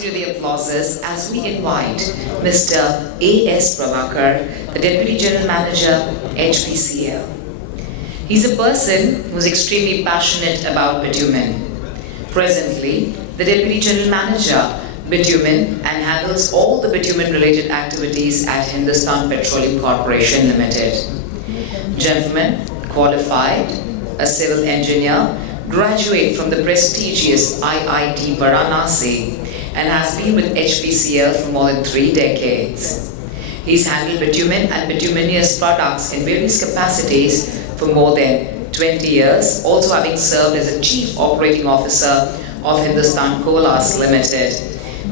add to the applauses as we invite Mr. S.Prabhakar, the Deputy General Manager, HPCL. He's a person who's extremely passionate about bitumen. Presently, the Deputy General Manager, Bitumen, and handles all the bitumen-related activities at Hindustan Petroleum Corporation Limited. Gentleman, qualified, a civil engineer, graduate from the prestigious IIT Varanasi, and has been with HPCL for more than 3 decades. He's handled bitumen and bituminous products in various capacities for more than 20 years, also having served as a Chief Operating Officer of Hindustan Colas Limited.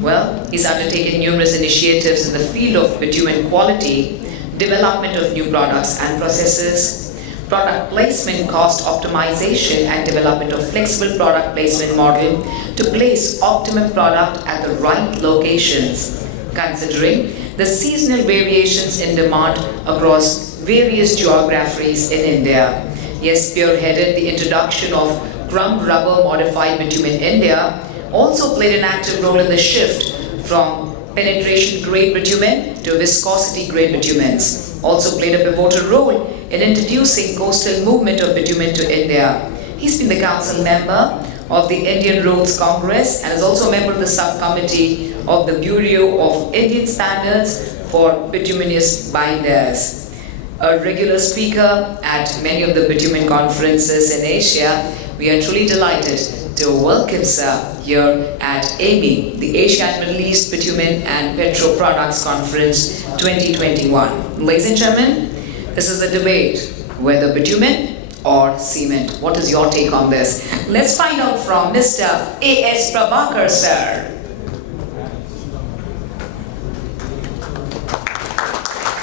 Well, he's undertaken numerous initiatives in the field of bitumen quality, development of new products and processes, product placement, cost optimization, and development of flexible product placement model to place optimum product at the right locations, considering the seasonal variations in demand across various geographies in India. He has spearheaded the introduction of crumb rubber modified bitumen in India, also played an active role in the shift from penetration grade bitumen to viscosity grade bitumens, also played a pivotal role in introducing coastal movement of bitumen to India. He's been the council member of the Indian Roads Congress and is also a member of the subcommittee of the Bureau of Indian Standards for Bituminous Binders. A regular speaker at many of the bitumen conferences in Asia, we are truly delighted to welcome sir here at AME, the Asia and Middle East Bitumen and Petro Products Conference 2021. Ladies and gentlemen, this is a debate, whether bitumen or cement. What is your take on this? Let's find out from Mr. S.Prabhakar, sir.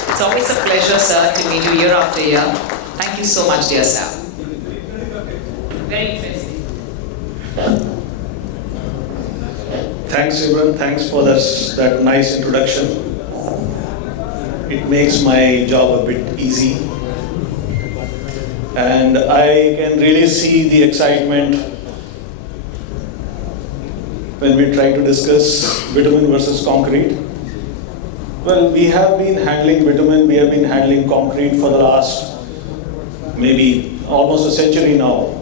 It's always a pleasure, sir, to meet you year after year. Thank you so much, dear sir. Very interesting. Thanks, Simran. Thanks for that nice introduction. It makes my job a bit easy. And I can really see the excitement when we try to discuss bitumen versus concrete. Well, we have been handling bitumen, we have been handling concrete for the last maybe almost a century now.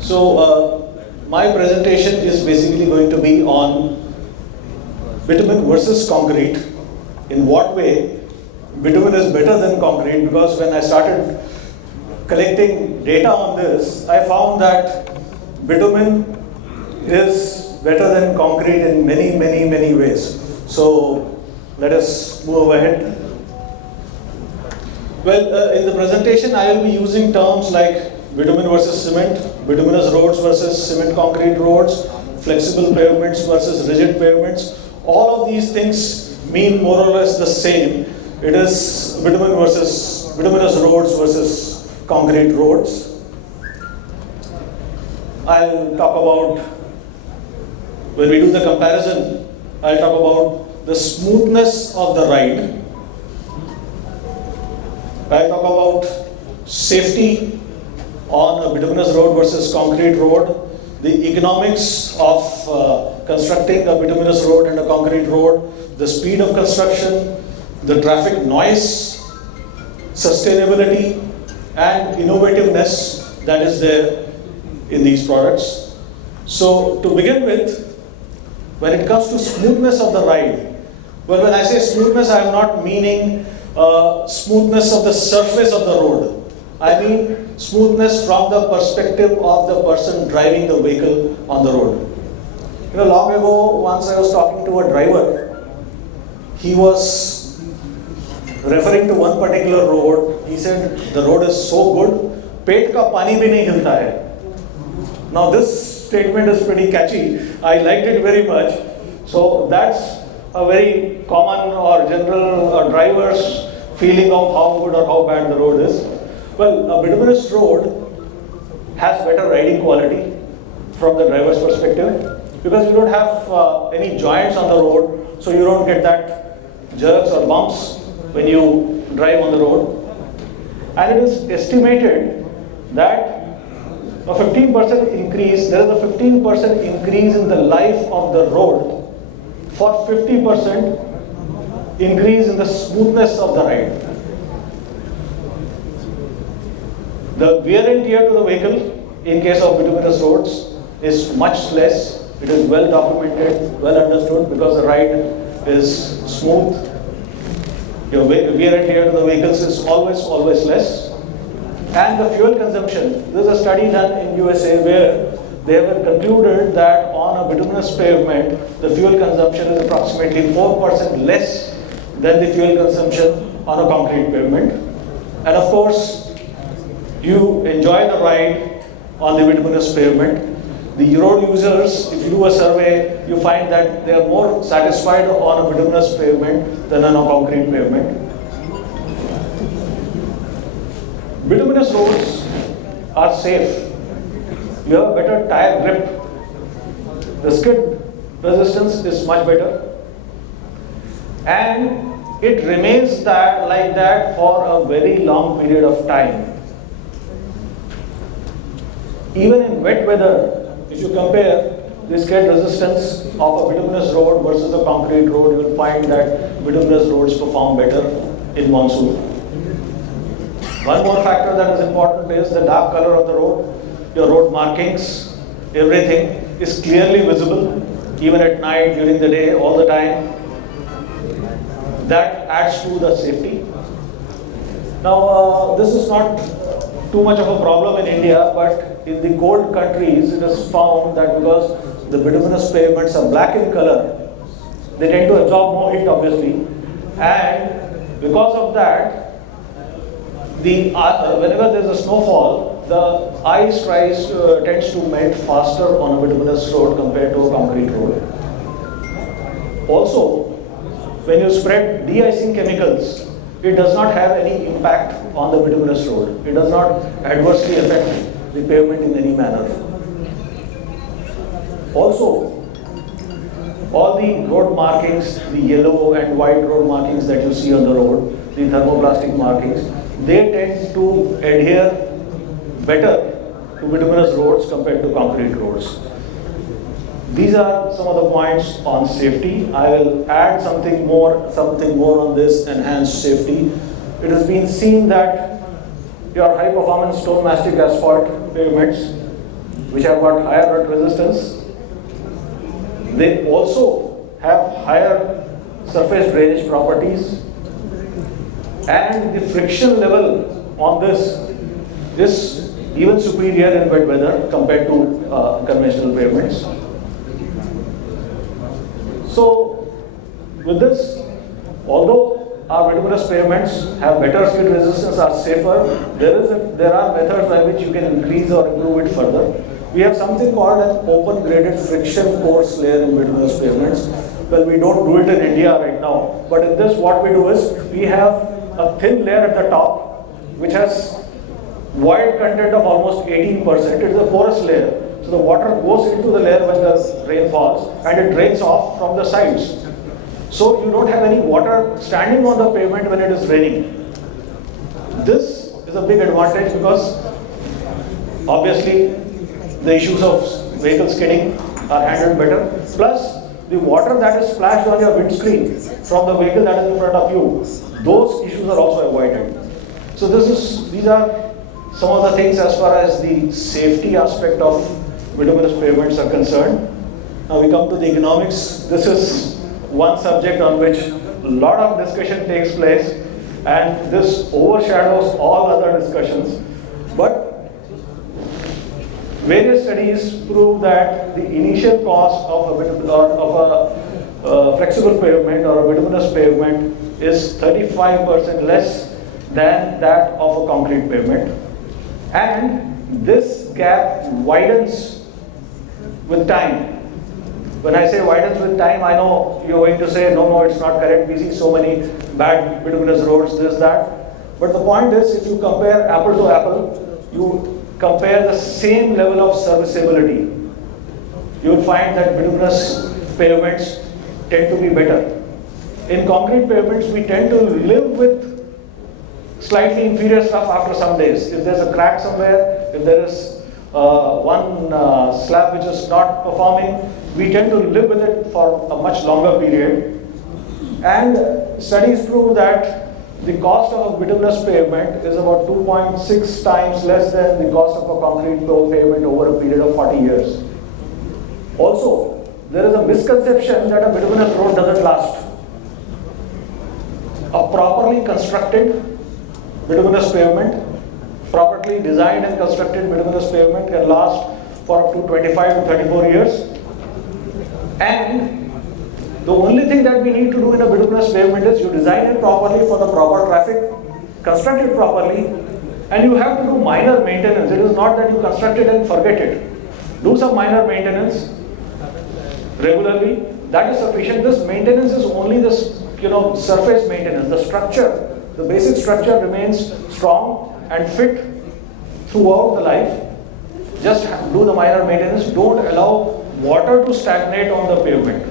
So, my presentation is basically going to be on bitumen versus concrete. In what way bitumen is better than concrete, because when I started collecting data on this, I found that bitumen is better than concrete in many ways. So, let us move ahead. Well, in the presentation I will be using terms like bitumen versus cement, bituminous roads versus cement concrete roads, flexible pavements versus rigid pavements. All of these things mean more or less the same. It is bituminous roads versus concrete roads. I'll talk about, when we do the comparison, I'll talk about the smoothness of the ride. I'll talk about safety on a bituminous road versus concrete road, the economics of constructing a bituminous road and a concrete road, the speed of construction, the traffic noise, sustainability, and innovativeness that is there in these products. So, to begin with, when it comes to smoothness of the ride, well, when I say smoothness, I am not meaning smoothness of the surface of the road. I mean smoothness from the perspective of the person driving the vehicle on the road. You know, long ago, once I was talking to a driver, he was referring to one particular road. He said, the road is so good, पेट का पानी भी नहीं हिलता है. Now this statement is pretty catchy. I liked it very much. So that's a very common or general driver's feeling of how good or how bad the road is. Well, a bituminous road has better riding quality from the driver's perspective, because you don't have any joints on the road, so you don't get that jerks or bumps when you drive on the road. And it is estimated that a 15% increase, there is a 15% increase in the life of the road for 50% increase in the smoothness of the ride. The wear and tear to the vehicle in case of bituminous roads is much less. It is well documented, well understood, because the ride is smooth. Your wear and tear to the vehicles is always less. And the fuel consumption, there is a study done in USA where they have concluded that on a bituminous pavement, the fuel consumption is approximately 4% less than the fuel consumption on a concrete pavement. And of course, you enjoy the ride on the bituminous pavement. The road users, if you do a survey, you find that they are more satisfied on a bituminous pavement than on a concrete pavement. Bituminous roads are safe. You have a better tire grip. The skid resistance is much better. And it remains like that for a very long period of time. Even in wet weather, if you compare the skid resistance of a bituminous road versus a concrete road, you will find that bituminous roads perform better in monsoon. One more factor that is important is the dark color of the road. Your road markings, everything is clearly visible, even at night, during the day, all the time. That adds to the safety. Now, this is not too much of a problem in India, but in the cold countries, it is found that because the bituminous pavements are black in color, they tend to absorb more heat, obviously, and because of that, whenever there is a snowfall, the ice tends to melt faster on a bituminous road compared to a concrete road. Also, when you spread de-icing chemicals, it does not have any impact on the bituminous road. It does not adversely affect the pavement in any manner. Also, all the road markings, the yellow and white road markings that you see on the road, the thermoplastic markings, they tend to adhere better to bituminous roads compared to concrete roads. These are some of the points on safety. I will add something more on this enhanced safety. It has been seen that your high performance stone mastic asphalt pavements, which have got higher rut resistance, they also have higher surface drainage properties, and the friction level on this is even superior in wet weather compared to conventional pavements. So, with this, although our bituminous pavements have better skid resistance, are safer, there are methods by which you can increase or improve it further. We have something called an open graded friction coarse layer in bituminous pavements. Well, we don't do it in India right now, but in this what we do is, we have a thin layer at the top, which has void content of almost 18%. It is a porous layer. So the water goes into the layer when the rain falls, and it drains off from the sides. So you don't have any water standing on the pavement when it is raining. This is a big advantage because obviously the issues of vehicle skidding are handled better. Plus the water that is splashed on your windscreen from the vehicle that is in front of you, those issues are also avoided. So these are some of the things as far as the safety aspect of bituminous pavements are concerned. Now we come to the economics. This is one subject on which a lot of discussion takes place, and this overshadows all other discussions. But various studies prove that the initial cost of a flexible pavement or a bituminous pavement is 35% less than that of a concrete pavement. And this gap widens with time. When I say widens with time, I know you're going to say, no, it's not correct. We see so many bad bituminous roads, this, that. But the point is, if you compare apple to apple, you compare the same level of serviceability, you will find that bituminous pavements tend to be better. In concrete pavements, we tend to live with slightly inferior stuff after some days. If there's a crack somewhere, if there is one slab which is not performing, we tend to live with it for a much longer period. And studies prove that the cost of a bituminous pavement is about 2.6 times less than the cost of a concrete pavement over a period of 40 years. Also, there is a misconception that a bituminous road doesn't last. A properly constructed bituminous pavement, properly designed and constructed bituminous pavement can last for up to 25 to 34 years. And the only thing that we need to do in a bituminous pavement is you design it properly for the proper traffic, construct it properly, and you have to do minor maintenance. It is not that you construct it and forget it. Do some minor maintenance regularly. That is sufficient. This maintenance is only this, surface maintenance. The structure, the basic structure remains strong and fit throughout the life. Just do the minor maintenance. Don't allow water to stagnate on the pavement.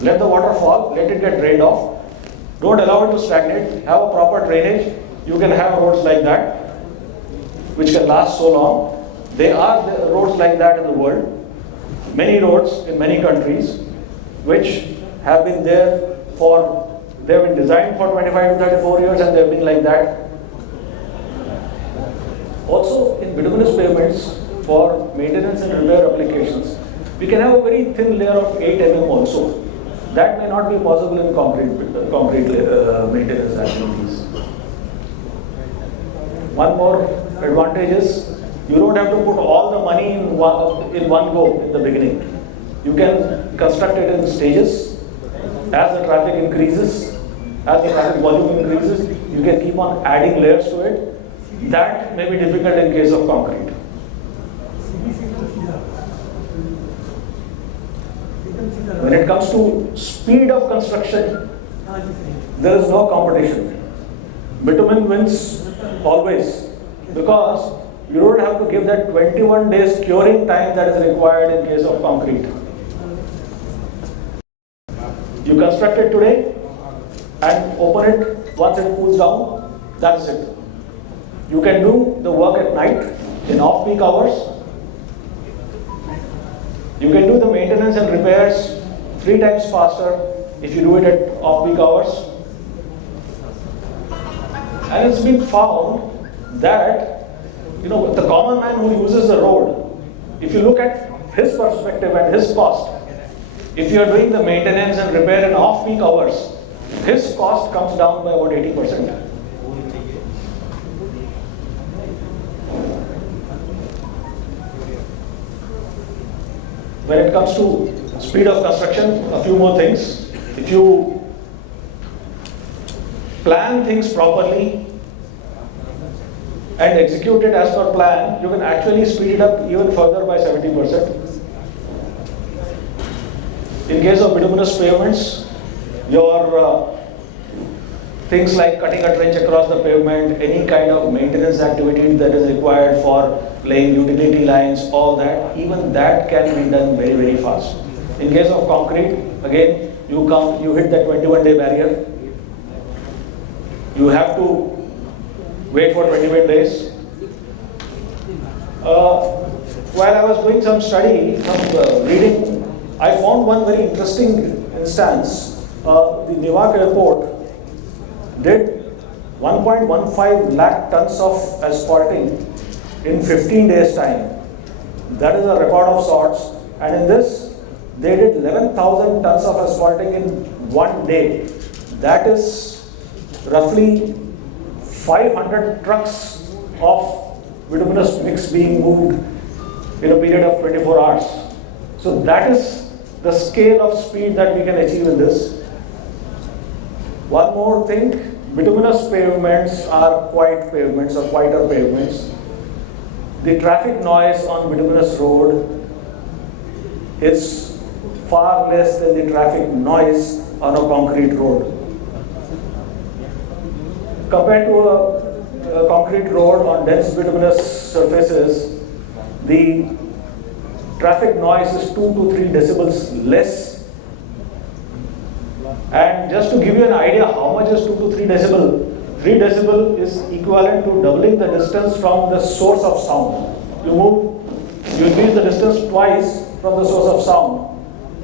Let the water fall, let it get drained off. Don't allow it to stagnate. Have a proper drainage. You can have roads like that, which can last so long. There are roads like that in the world. Many roads in many countries, which have been there they have been designed for 25 to 34 years and they have been like that. Also, in bituminous pavements, for maintenance and repair applications, we can have a very thin layer of 8 mm also. That may not be possible in concrete maintenance activities. One more advantage is you don't have to put all the money in one go in the beginning. You can construct it in stages. As the traffic increases, as the traffic volume increases, you can keep on adding layers to it. That may be difficult in case of concrete. When it comes to speed of construction, there is no competition. Bitumen wins always because you don't have to give that 21 days curing time that is required in case of concrete. You construct it today and open it once it cools down, that's it. You can do the work at night in off-peak hours. You can do the maintenance and repairs 3 times faster if you do it at off-peak hours. And it's been found that, the common man who uses the road, if you look at his perspective and his cost, if you are doing the maintenance and repair in off-peak hours, his cost comes down by about 80%. When it comes to speed of construction, a few more things. If you plan things properly and execute it as per plan, you can actually speed it up even further by 70%. In case of bituminous pavements, your things like cutting a trench across the pavement, any kind of maintenance activity that is required for laying utility lines, all that, even that can be done very, very fast. In case of concrete, again, you hit that 21-day barrier. You have to wait for 21 days. While I was doing some study, some reading, I found one very interesting instance. The Newark airport did 1.15 lakh tons of asphalting in 15 days time. That is a record of sorts. And in this, they did 11,000 tons of asphalting in 1 day. That is roughly 500 trucks of bituminous mix being moved in a period of 24 hours. So that is the scale of speed that we can achieve in this. One more thing, bituminous pavements are quiet pavements or quieter pavements. The traffic noise on bituminous road is far less than the traffic noise on a concrete road. Compared to a concrete road on dense bituminous surfaces, the traffic noise is 2 to 3 decibels less. And just to give you an idea how much is 2 to 3 decibel, 3 decibel is equivalent to doubling the distance from the source of sound. You increase the distance twice from the source of sound,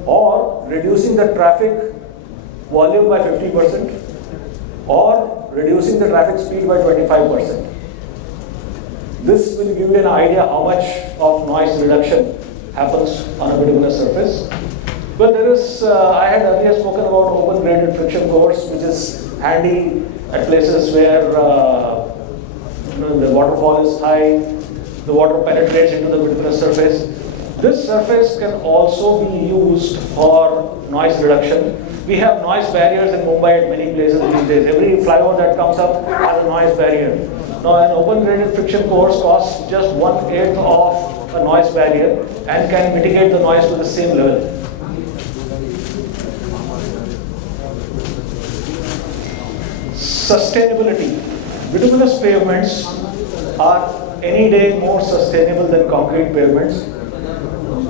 or reducing the traffic volume by 50%, or reducing the traffic speed by 25%. This will give you an idea how much of noise reduction happens on a bituminous surface. But there is, I had earlier spoken about open graded friction cores, which is handy at places where the waterfall is high, the water penetrates into the bituminous surface. This surface can also be used for noise reduction. We have noise barriers in Mumbai at many places these days. Every flyover that comes up has a noise barrier. Now, an open graded friction core costs just 1/8 of a noise barrier and can mitigate the noise to the same level. Sustainability. Bituminous pavements are any day more sustainable than concrete pavements.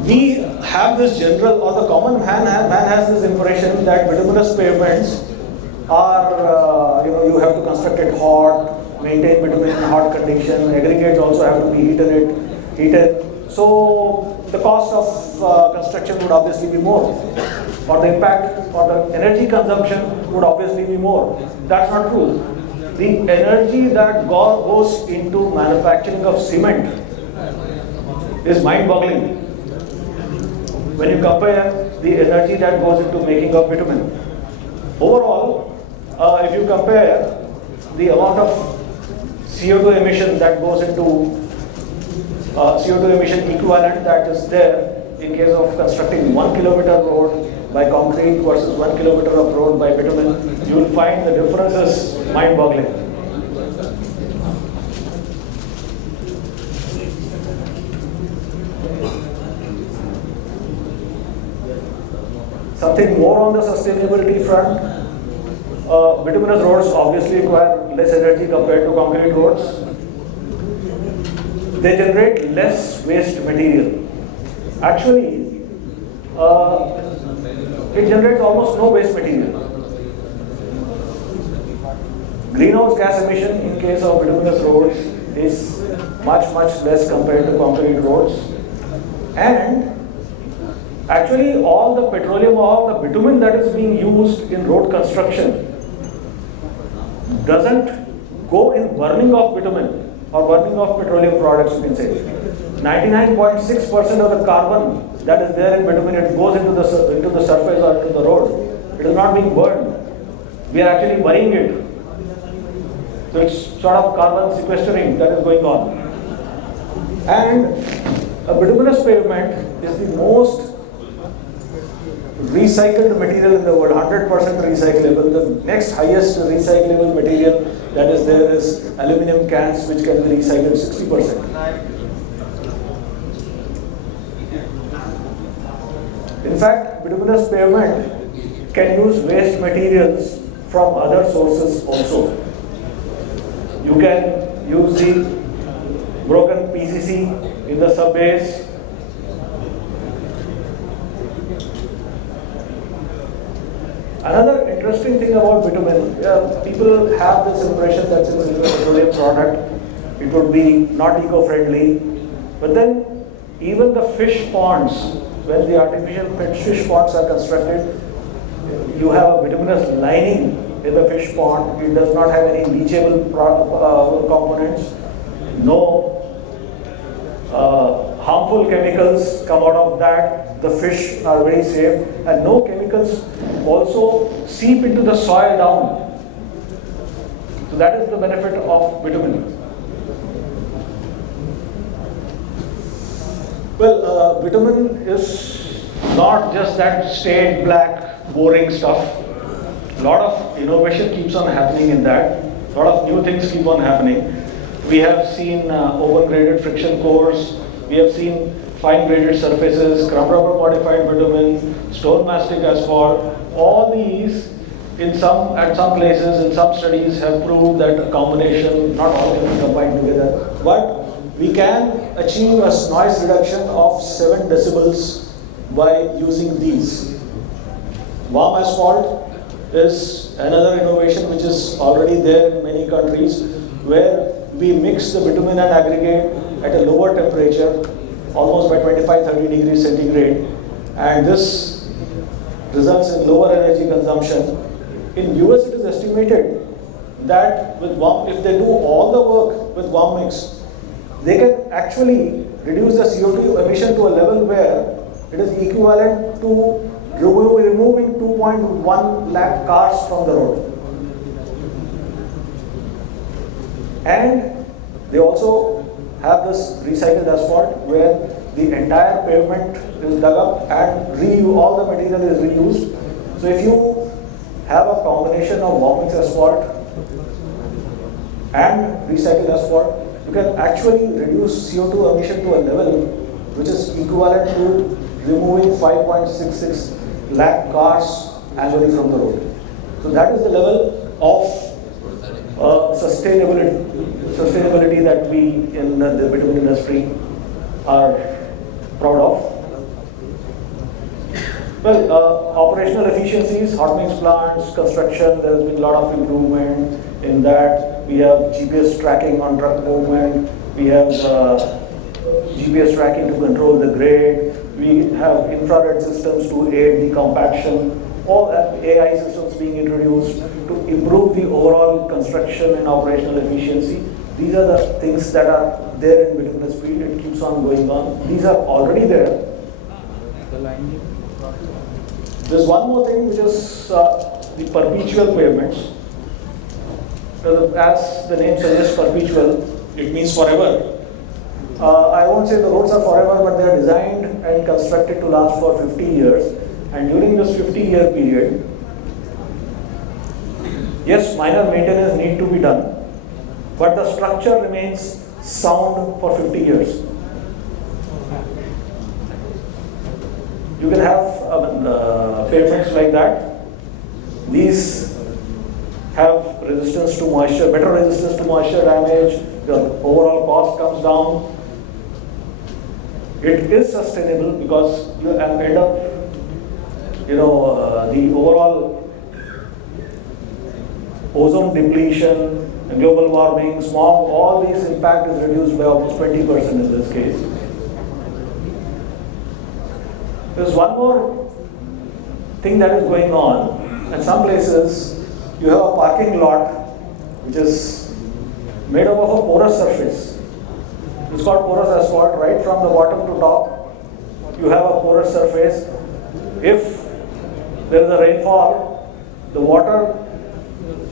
We have this general, or the common man has this impression that bituminous pavements are, you have to construct it hot, maintain bitumen in hot condition, aggregates also have to be heated. So the cost of construction would obviously be more, or the impact or the energy consumption would obviously be more. That's not true. The energy that goes into manufacturing of cement is mind-boggling when you compare the energy that goes into making of bitumen. Overall, if you compare the amount of CO2 emission that goes into CO2 emission equivalent that is there in case of constructing 1 kilometer road by concrete versus 1 kilometer of road by bitumen, you will find the difference is mind-boggling. Something more on the sustainability front. Bituminous roads obviously require less energy compared to concrete roads. They generate less waste material. Actually, it generates almost no waste material. Greenhouse gas emission in case of bituminous roads is much less compared to concrete roads. And actually all the petroleum, all the bitumen that is being used in road construction doesn't go in burning of bitumen or burning of petroleum products, you can say. 99.6% of the carbon that is there in bitumen, it goes into the surface or into the road. It is not being burned. We are actually burying it. So it's sort of carbon sequestering that is going on. And a bituminous pavement is the most recycled material in the world, 100% recyclable. The next highest recyclable material that is there is aluminum cans, which can be recycled 60%. In fact, bituminous pavement can use waste materials from other sources also. You can use the broken PCC in the subbase. Another interesting thing about bitumen, people have this impression that since it is a petroleum product, it would be not eco-friendly. But then even the fish ponds, when the artificial fish ponds are constructed, you have a bituminous lining in the fish pond. It does not have any leachable components. No harmful chemicals come out of that. The fish are very safe, and no chemicals also seep into the soil down. So that is the benefit of bitumen. Well, bitumen is not just that stained black, boring stuff. A lot of innovation keeps on happening in that. A lot of new things keep on happening. We have seen open graded friction cores. We have seen fine graded surfaces, scrub rubber modified bitumen, stone mastic asphalt. All these, at some places, in some studies, have proved that a combination, not all can be combined together, but we can achieve a noise reduction of 7 decibels by using these. Warm asphalt is another innovation which is already there in many countries, where we mix the bitumen and aggregate at a lower temperature, almost by 25-30 degrees centigrade, and this results in lower energy consumption. In US, it is estimated that with warm, if they do all the work with warm mix, they can actually reduce the CO2 emission to a level where it is equivalent to removing 2.1 lakh cars from the road. And they also have this recycled asphalt where the entire pavement is dug up and all the material is reused. So if you have a combination of warm mix asphalt and recycled asphalt, you can actually reduce CO2 emission to a level which is equivalent to removing 5.66 lakh cars annually from the road. So that is the level of sustainability that we in the bitumen industry are proud of. Well, operational efficiencies, hot mix plants, construction, there has been a lot of improvement in that. We have GPS tracking on truck movement, we have GPS tracking to control the grade, we have infrared systems to aid the compaction, all AI systems being introduced to improve the overall construction and operational efficiency. These are the things that are there in bitumen industry. It keeps on going on. These are already there. There's one more thing, which is the perpetual pavements. As the name suggests, perpetual, it means forever. I won't say the roads are forever, but they are designed and constructed to last for 50 years. And during this 50-year period, yes, minor maintenance need to be done, but the structure remains sound for 50 years. You can have pavements like that. These have resistance to moisture, better resistance to moisture damage, your overall cost comes down. It is sustainable because you end up, the overall ozone depletion, global warming, smog, all these impact is reduced by almost 20% in this case. There's one more thing that is going on. At some places, you have a parking lot which is made up of a porous surface. It's called porous asphalt. Right from the bottom to top, you have a porous surface. If there is a rainfall, the water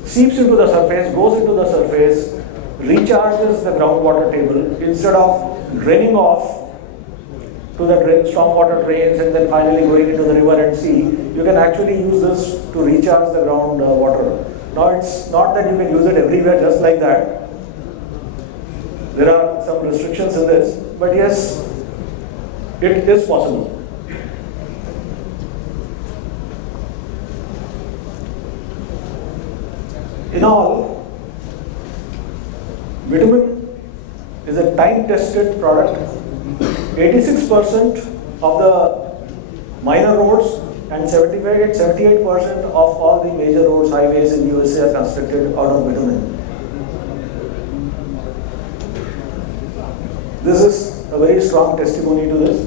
seeps into the surface, goes into the surface, recharges the groundwater table instead of draining off to the stormwater drains and then finally going into the river and sea. You can actually use this to recharge the groundwater. Now it's not that you can use it everywhere just like that. There are some restrictions in this, but yes, it is possible. In all, bitumen is a time-tested product. 86% of the minor roads and 78% of all the major roads, highways in USA are constructed out of bitumen. This is a very strong testimony to this.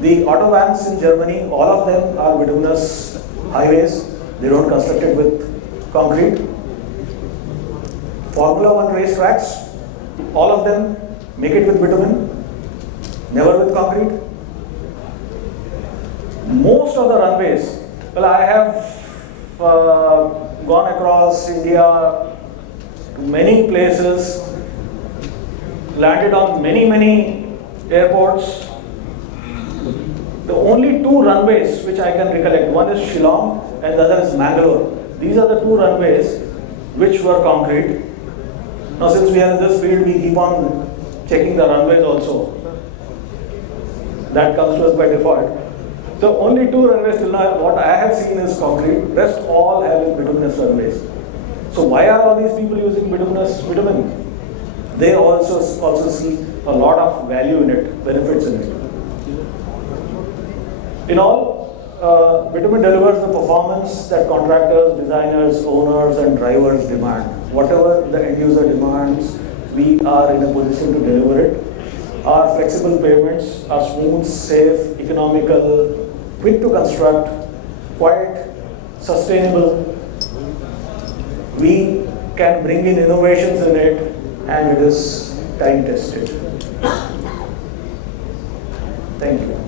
The autobahns in Germany, all of them are bituminous highways. They don't construct it with concrete. Formula One racetracks, all of them make it with bitumen, never with concrete. Most of the runways, well, I have gone across India to many places, landed on many airports. The only two runways which I can recollect, one is Shillong and the other is Mangalore. These are the two runways which were concrete. Now since we are in this field, we keep on checking the runways also. That comes to us by default. So only two runways till now, what I have seen is concrete, rest all having bituminous runways. So why are all these people using bitumen? They also see a lot of value in it, benefits in it. In all, Bitumen delivers the performance that contractors, designers, owners, and drivers demand. Whatever the end user demands, we are in a position to deliver it. Our flexible pavements are smooth, safe, economical, quick to construct, quite sustainable. We can bring in innovations in it, and it is time tested. Thank you.